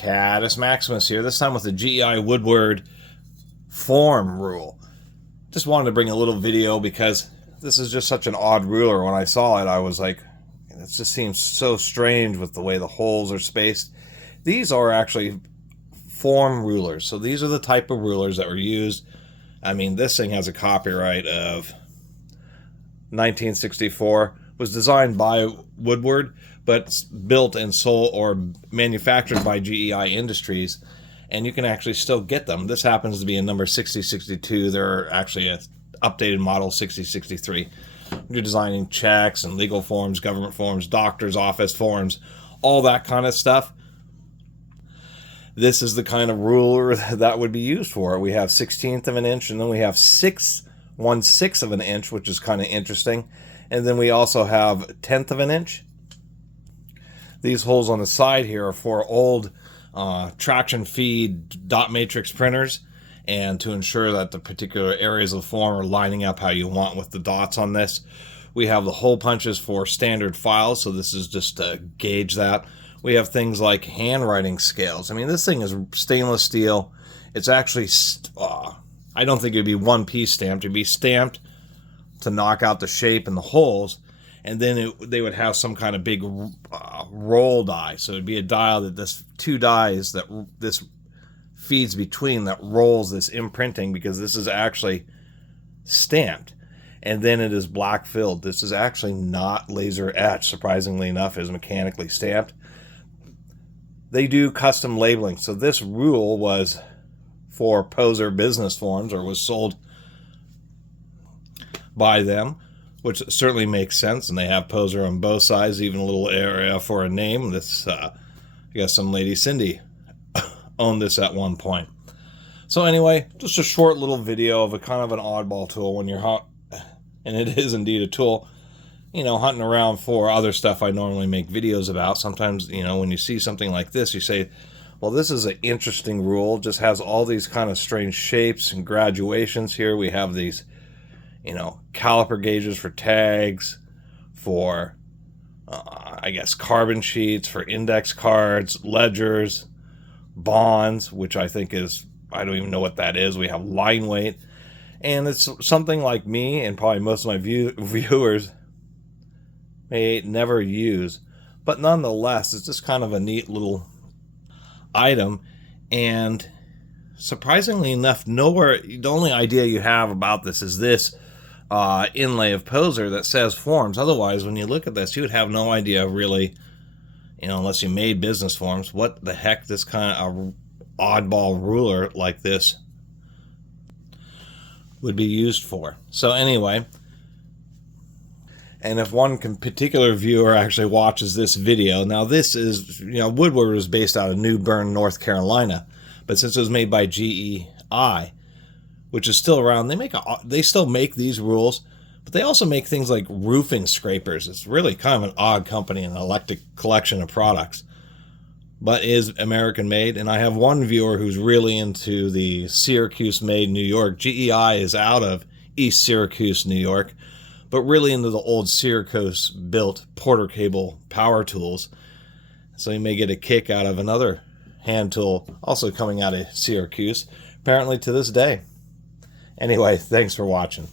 Catus Maximus here, this time with the GEI Woodward form rule. Just wanted to bring a little video because this is just such an odd ruler. When I saw it, I was like, it just seems so strange with the way the holes are spaced. These are actually form rulers. So these are the type of rulers that were used. I mean, this thing has a copyright of 1964. Was designed by Woodward, but built and sold or manufactured by GEI Industries, and you can actually still get them. This happens to be a number 6062. There are actually an updated model 6063. You're designing checks and legal forms, government forms, doctor's office forms, all that kind of stuff. This is the kind of ruler that would be used for it. We have 1/16 of an inch, and then we have 1/6 of an inch, which is kind of interesting. And then we also have 1/10 of an inch. These holes on the side here are for old traction feed dot matrix printers, and to ensure that the particular areas of the form are lining up how you want with the dots on this. We have the hole punches for standard files, so this is just to gauge that. We have things like handwriting scales. I mean, this thing is stainless steel. It's actually, I don't think it'd be one piece stamped. It'd be stamped to knock out the shape and the holes, and then they would have some kind of big roll die. So it'd be a dial that this two dies that this feeds between that rolls this imprinting, because this is actually stamped, and then it is black filled. This is actually not laser etched, surprisingly enough. It is mechanically stamped. They do custom labeling. So this rule was for poser business forms, or was sold by them, which certainly makes sense, and they have poser on both sides, even a little area for a name. This I guess some lady Cindy owned this at one point. So anyway, just a short little video of a kind of an oddball tool when you're and it is indeed a tool, you know, hunting around for other stuff I normally make videos about. Sometimes, you know, when you see something like this, you say, well, this is an interesting rule. It just has all these kind of strange shapes and graduations here. We have these, you know, caliper gauges for tags, for I guess carbon sheets, for index cards, ledgers, bonds, which I think is, I don't even know what that is. We have line weight, and it's something like me and probably most of my viewers may never use, but nonetheless, it's just kind of a neat little item. And surprisingly enough, nowhere, the only idea you have about this is this inlay of poser that says forms. Otherwise, when you look at this, you would have no idea really, you know, unless you made business forms, what the heck this kind of oddball ruler like this would be used for. So anyway, and if one particular viewer actually watches this video, now this is, you know, Woodward was based out of New Bern, North Carolina, but since it was made by GEI, which is still around, they still make these rules, but they also make things like roofing scrapers. It's really kind of an odd company, an eclectic collection of products, but is American made. And I have one viewer who's really into the Syracuse made New York. GEI is out of East Syracuse, New York, but really into the old Syracuse built Porter cable power tools. So you may get a kick out of another hand tool also coming out of Syracuse, apparently to this day. Anyway, thanks for watching.